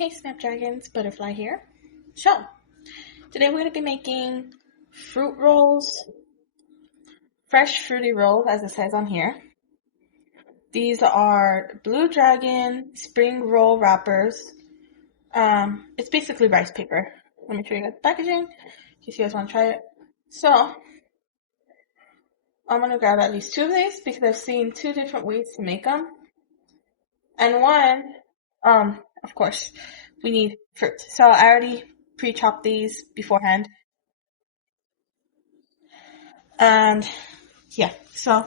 Hey Snapdragons, Butterfly here. So, today we're going to be making fruit rolls, fresh fruity rolls as it says on here. These are Blue Dragon spring roll wrappers. It's basically rice paper. Let me show you guys the packaging in case you guys want to try it. So, I'm going to grab at least 2 of these because I've seen 2 different ways to make them. And one, of course, we need fruit. So I already pre-chopped these beforehand. And yeah, so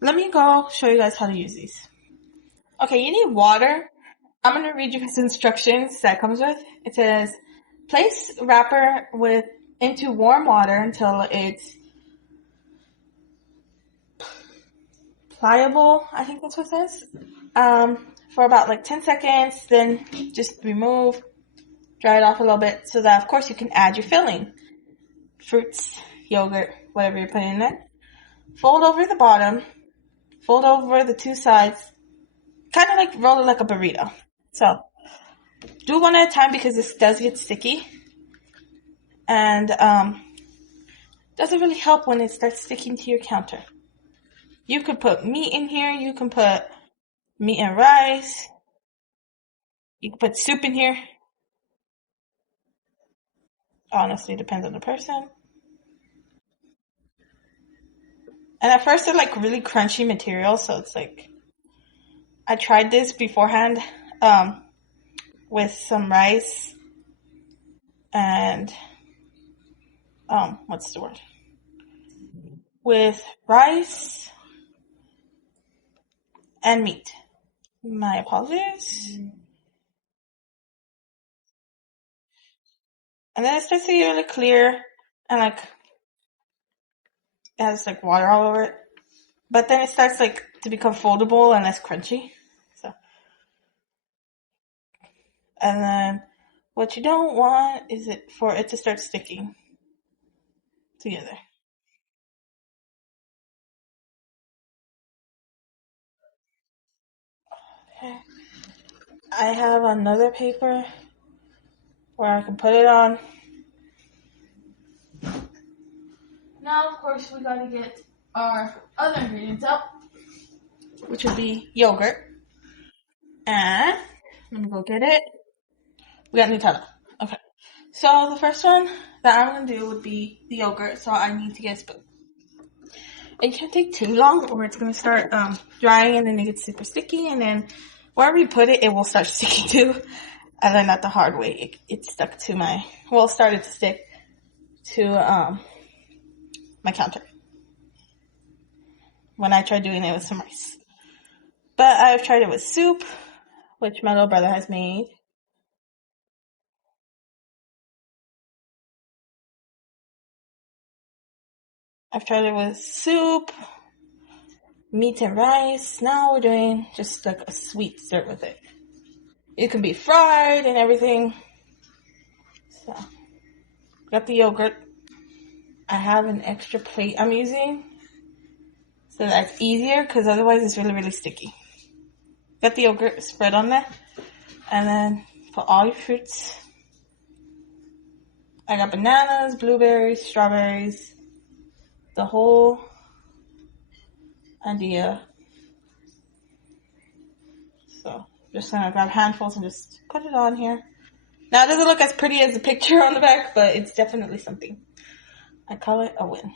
let me go show you guys how to use these. Okay, you need water. I'm going to read you guys instructions that comes with. It says, place wrapper into warm water until it's pliable, I think that's what it says, for about like 10 seconds, then just remove, dry it off a little bit so that of course you can add your filling. Fruits, yogurt, whatever you're putting in there. Fold over the bottom, fold over the 2 sides, kind of like roll it like a burrito. So, do one at a time because this does get sticky. And, doesn't really help when it starts sticking to your counter. You could put meat in here, you can put meat and rice, you can put soup in here. Honestly, depends on the person. And at first they're like really crunchy material, so it's like, I tried this beforehand, with some rice and, what's the word? With rice and meat. My apologies. And then it starts to get really clear and like, it has like water all over it. But then it starts like to become foldable and less crunchy. So, and then what you don't want is for it to start sticking together. Okay. I have another paper where I can put it on. Now, of course, we gotta get our other ingredients up, which would be yogurt. And let me go get it. We got Nutella. Okay. So the first one that I'm gonna do would be the yogurt. So I need to get a spoon. It can't take too long, or it's gonna start drying, and then it gets super sticky, and then wherever you put it, it will start sticking too. I learned that the hard way. It stuck to started to stick to my counter when I tried doing it with some rice. But I've tried it with soup, which my little brother has made. I've tried it with soup, meat and rice. Now we're doing just like a sweet dessert with it. It can be fried and everything. So, got the yogurt. I have an extra plate I'm using so that's easier because otherwise it's really, really sticky. Got the yogurt spread on there. And then for all your fruits, I got bananas, blueberries, strawberries, the whole idea. So just gonna grab handfuls and just put it on here. Now it doesn't look as pretty as the picture on the back, but it's definitely something. I call it a win.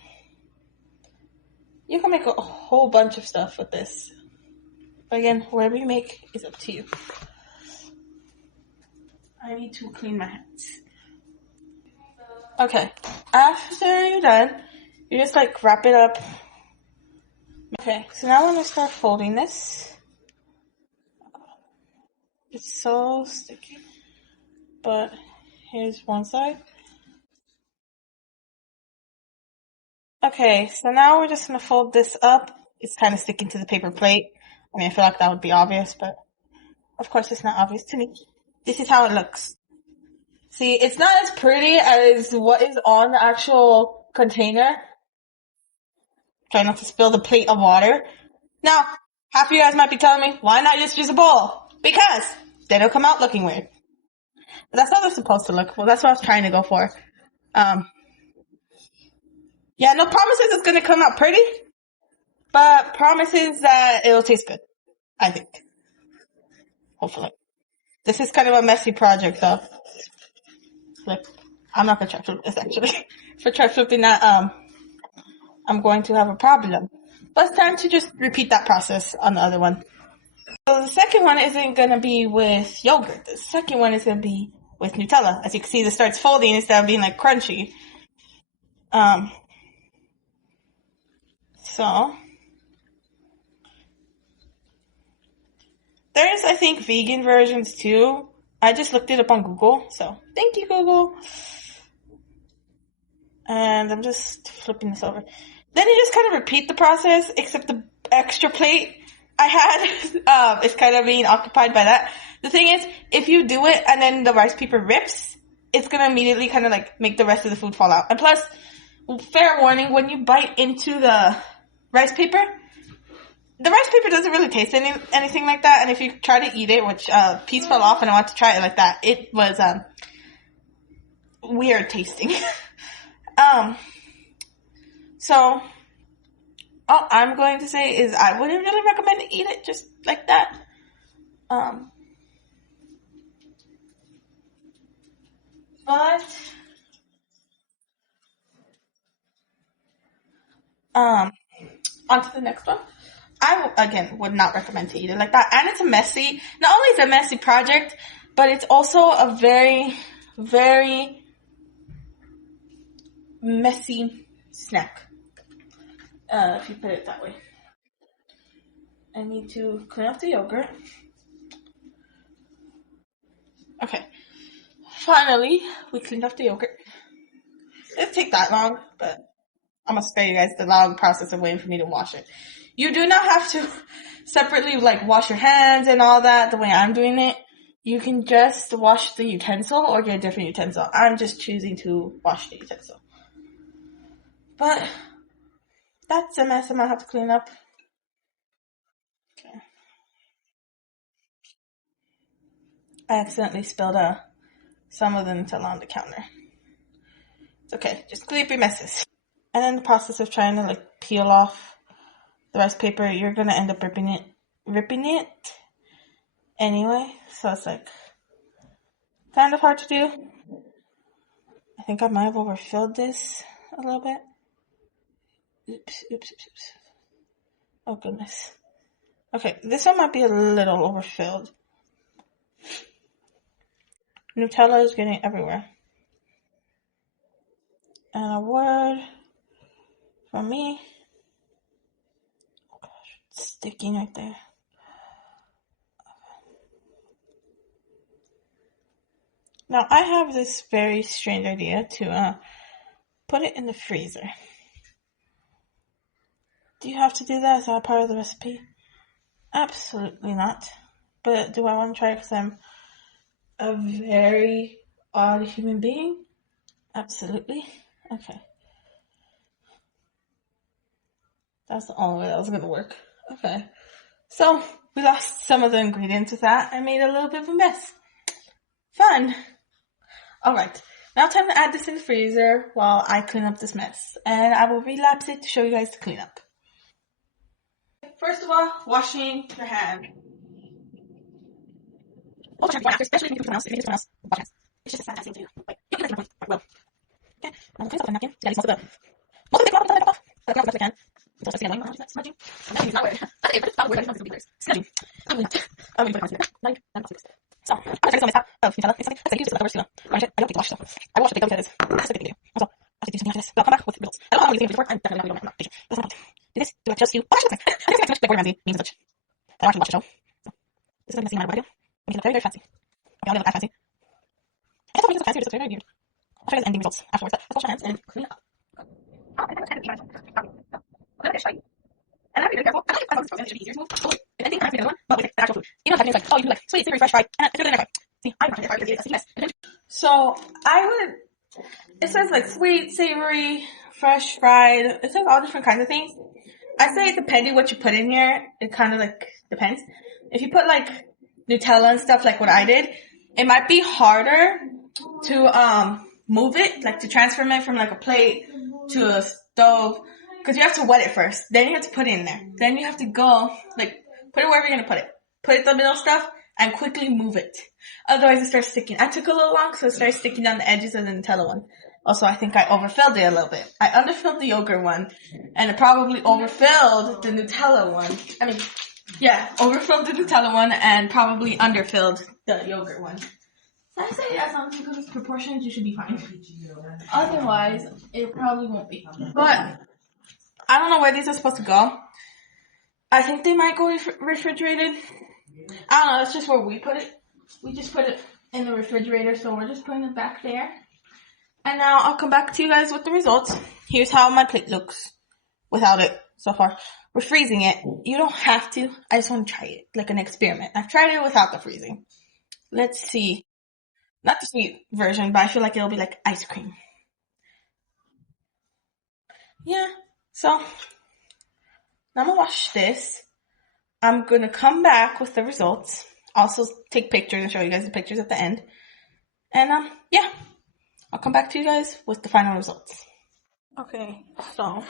You can make a whole bunch of stuff with this. But again, whatever you make is up to you. I need to clean my hands. Okay, after you're done, you just like wrap it up. Okay, so now I'm gonna start folding this. It's so sticky. But here's one side. Okay, so now we're just gonna fold this up. It's kind of sticking to the paper plate. I mean, I feel like that would be obvious, but of course it's not obvious to me. This is how it looks. See, it's not as pretty as what is on the actual container. Try not to spill the plate of water. Now, half of you guys might be telling me, why not just use a bowl? Because then it'll come out looking weird. But that's how they're supposed to look. Well, that's what I was trying to go for. Yeah, no promises it's going to come out pretty, but promises that it'll taste good, I think. Hopefully. This is kind of a messy project, though. Like, I'm not going to try flip this, actually. If I try flipping that, I'm going to have a problem. But it's time to just repeat that process on the other one. So the second one isn't going to be with yogurt. The second one is going to be with Nutella. As you can see, this starts folding instead of being like crunchy. So there's, I think, vegan versions too. I just looked it up on Google, so thank you, Google. And I'm just flipping this over. Then you just kind of repeat the process, except the extra plate I had is kind of being occupied by that. The thing is, if you do it and then the rice paper rips, it's going to immediately kind of like make the rest of the food fall out. And plus, fair warning, when you bite into the rice paper, the rice paper doesn't really taste anything like that. And if you try to eat it, which piece fell off and I want to try it like that, it was weird tasting. So all I'm going to say is I wouldn't really recommend to eat it just like that. But on to the next one. I, again, would not recommend to eat it like that. And it's a messy, not only is it a messy project, but it's also a very, very messy snack. If you put it that way. I need to clean off the yogurt. Okay. Finally, we cleaned off the yogurt. It didn't take that long, but I'm gonna spare you guys the long process of waiting for me to wash it. You do not have to separately like wash your hands and all that the way I'm doing it. You can just wash the utensil or get a different utensil. I'm just choosing to wash the utensil. But that's a mess I'm gonna have to clean up. Okay. I accidentally spilled some of the Nutella on the counter. It's okay, just clean up your messes. And in the process of trying to like peel off the rice paper, you're gonna end up ripping it anyway. So it's like kind of hard to do. I think I might have overfilled this a little bit. Oops. Oh goodness. Okay, this one might be a little overfilled. Nutella is getting everywhere. And a word from me. Oh gosh, it's sticking right there. Now I have this very strange idea to put it in the freezer. Do you have to do that? Is that part of the recipe? Absolutely not. But do I want to try it because I'm a very odd human being? Absolutely. Okay. That's the only way that was going to work. Okay. So, we lost some of the ingredients with that and made a little bit of a mess. Fun. Alright. Now time to add this in the freezer while I clean up this mess. And I will relapse it to show you guys the cleanup. First of all, washing your hand. Wash your hand before and after, especially if you do something else. Wash hands. It's just a sad thing to do. Wait, you can make it well. Okay, now clean up the napkin. You gotta use most of the clean off. But clean off the can. Until it's sticking annoying. Smudging. Smudging is not weird. Okay, but it's not weird. I just want it to be weird. Smudging. I'm going to put it on here. Like, I'm not serious. So, I'm going to try this on my top of Nutella. It's something. I use it like the worst, Garnish it. I don't think to wash, so I wash it like that. That's a good thing to do. Also, I have to do something after this. But I'll come back with results. I don't know how many things before. I'm definitely not doing it. That's not do this. Do it just you. Wash it. I think it's too much. Like Gordon Ramsay memes and such. I don't want to watch the show. So, this is going to see what I do. Make it look very, very fancy. Okay, I'll add fancy. I just want to make it fancy, it just looks very, very weird. I'll show you guys the ending results afterwards. Let's wash our hands and clean it up. And I have to be very careful. I don't think frozen, it should be easier to move. If anything, I have to be another one. But with the actual food. You know, it's like, oh, you do like sweet, savory, fresh fried, and it's really nice. See, I'm not sure if it's a mess. So, I would, it says like sweet, savory, fresh, fried. It says all different kinds of things. I say depending what you put in here, it kind of like depends. If you put like Nutella and stuff like what I did, it might be harder to move it, like to transform it from like a plate to a stove, because you have to wet it first. Then you have to put it in there. Then you have to go, like, put it wherever you're gonna put it. Put it in the middle stuff and quickly move it. Otherwise it starts sticking. I took a little long, so it started sticking down the edges of the Nutella one. Also, I think I overfilled it a little bit. I underfilled the yogurt one, and it probably overfilled the Nutella one. Overfilled the Nutella one and probably underfilled the yogurt one. I say as long as you cook with proportions, you should be fine. Otherwise, it probably won't be. But I don't know where these are supposed to go. I think they might go refrigerated. I don't know. That's just where we put it. We just put it in the refrigerator, so we're just putting it back there. And now I'll come back to you guys with the results. Here's how my plate looks without it so far. We're freezing it. You don't have to. I just want to try it, like an experiment. I've tried it without the freezing. Let's see. Not the sweet version, but I feel like it'll be like ice cream. Yeah, so now I'm gonna wash this. I'm gonna come back with the results. Also take pictures and show you guys the pictures at the end. And yeah, I'll come back to you guys with the final results. Okay, so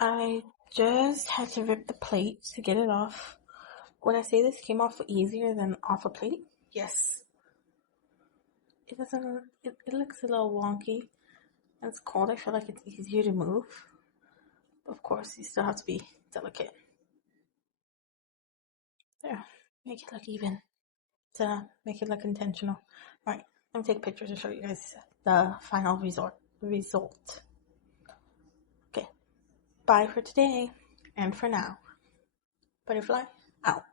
I just had to rip the plate to get it off. When I say this came off easier than off a plate, yes. It doesn't. It looks a little wonky. And it's cold. I feel like it's easier to move. But of course, you still have to be delicate. There, make it look even. To make it look intentional. All right, I'm gonna take pictures to show you guys the final result. Okay, bye for today and for now. Butterfly out.